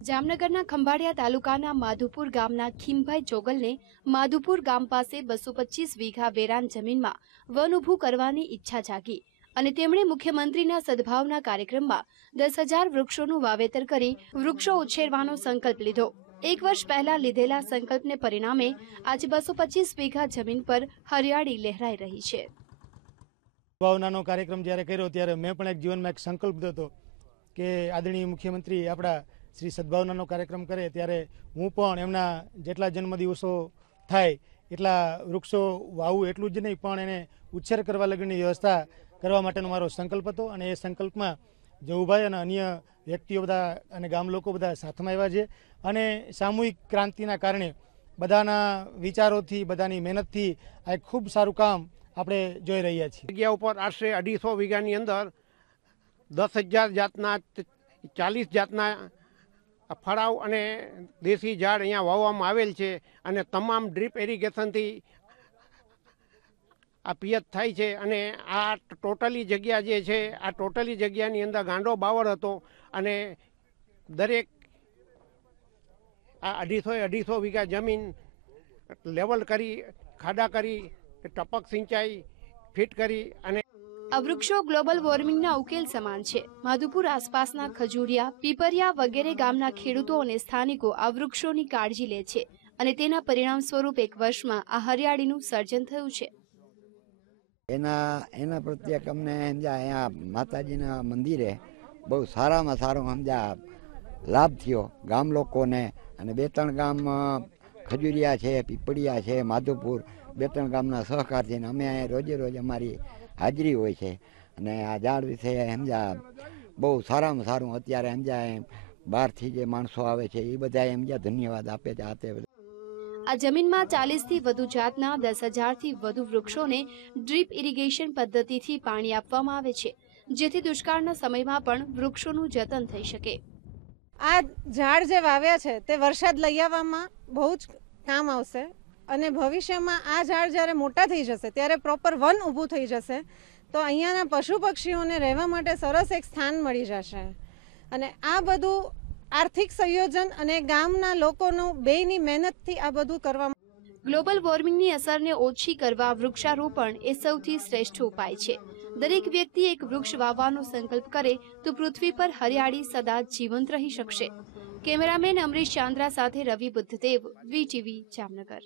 જામનગરના ખંભાળિયા તાલુકાના માધુપુર ગામના ખીમભાઈ જોગલને માધુપુર ગામ પાસે બસો પચીસ વીઘા વેરાન જમીનમાં વન ઊભું કરવાની ઈચ્છા જાગી અને તેમણે મુખ્યમંત્રીના સદભાવના કાર્યક્રમમાં દસ હજાર વૃક્ષોનું વાવેતર કરી વૃક્ષો ઉછેરવાનો સંકલ્પ લીધો. એક વર્ષ પહેલા લીધેલા સંકલ્પને પરિણામે આજે બસો પચીસ વીઘા જમીન પર હરિયાળી લહેરાઈ રહી છે. ભાવનાનો કાર્યક્રમ જ્યારે કર્યો, ત્યારે મેં પણ એક જીવનમાં એક સંકલ્પ લીધો હતો કે આદરણીય મુખ્યમંત્રી આપણા શ્રી સદભાવનાનો કાર્યક્રમ કરે ત્યારે હું પણ એમના જેટલા જન્મદિવસો થાય એટલા વૃક્ષો વાવું એટલું જ નહીં, પણ એને ઉછેર કરવા લગીની વ્યવસ્થા કરવા માટેનો મારો સંકલ્પ હતો અને એ સંકલ્પમાં જવુભાઈ અને અન્ય વ્યક્તિઓ બધા અને ગામ લોકો બધા સાથમાં આવ્યા છે અને સામૂહિક ક્રાંતિના કારણે બધાના વિચારોથી, બધાની મહેનતથી આ એક ખૂબ સારું કામ આપણે જોઈ રહ્યા છીએ. જગ્યા ઉપર આશરે અઢીસો વીઘાની અંદર દસ હજાર જાતના, ચાલીસ જાતના ફળાવ અને દેશી ઝાડ અહીંયા વાવવામાં આવેલ છે અને તમામ ડ્રીપ એરિગેશનથી આ પિયત થાય છે અને આ ટોટલી જગ્યા જે છે, આ ટોટલી જગ્યાની અંદર ગાંડો બાવળ હતો અને દરેક આ અઢીસો અઢીસો વીઘા જમીન લેવલ કરી, ખાડા કરી, ટપક સિંચાઈ, ફિટ કરી અને આ વૃક્ષો ગ્લોબલ વોર્મિંગના ઉકેલ સમાન છે. માધુપુર આસપાસના ખજૂરિયા, પીપરિયા વગેરે ગામના ખેડૂતો અને સ્થાનિકો આ વૃક્ષોની કાળજી લે છે અને તેના પરિણામ સ્વરૂપ એક વર્ષમાં આ હરિયાળીનું સર્જન થયું છે. એના એના પ્રત્યે અમને સમજા, અહીંયા માતાજીના મંદિરે બહુ સારામાં સારો સમજા લાભ થયો ગામ લોકોને. અને બે ત્રણ ગામ ખજૂરિયા છે, પીપળિયા છે, માધુપુર, બે ત્રણ ગામના સહકારથી અમે અહીંયા રોજે રોજ અમારી હાજરી હોય છે. અને આ ઝાડ વિશે સમજા બહુ સારામાં સારું અત્યારે સમજા બહારથી જે માણસો આવે છે એ બધા સમજા ધન્યવાદ આપે છે આ તે આ જમીનમાં ચાલીસથી વધુ જાતના દસ હજારથી વધુ વૃક્ષોને ડ્રીપ ઇરિગેશન પદ્ધતિથી પાણી આપવામાં આવે છે જેથી દુષ્કાળના સમયમાં પણ વૃક્ષોનું જતન થઈ શકે. આ ઝાડ જે વાવ્યા છે તે વરસાદ લઈ આવવામાં બહુ જ કામ આવશે. અને ભવિષ્યમાં આ ઝાડ જ્યારે મોટા થઈ જશે, ત્યારે પ્રોપર વન ઊભું થઈ જશે, તો અહીંયાના પશુ પક્ષીઓને રહેવા માટે સરસ એક સ્થાન મળી જશે. અને આ બધું આર્થિક સંયોજન અને ગામના લોકોનું બેયની મહેનતથી આ બધું કરવામાં ગ્લોબલ વોર્મિંગની અસરને ઓછી કરવા વૃક્ષારોપણ એ સૌથી શ્રેષ્ઠ ઉપાય છે. દરેક વ્યક્તિ એક વૃક્ષ વાવવાનો સંકલ્પ કરે, તો પૃથ્વી પર હરિયાળી સદા જીવંત રહી શકશે. કેમેરામેન અમરીશ ચાંદ્રા સાથે રવિ બુદ્ધદેવ વીટીવી જામનગર.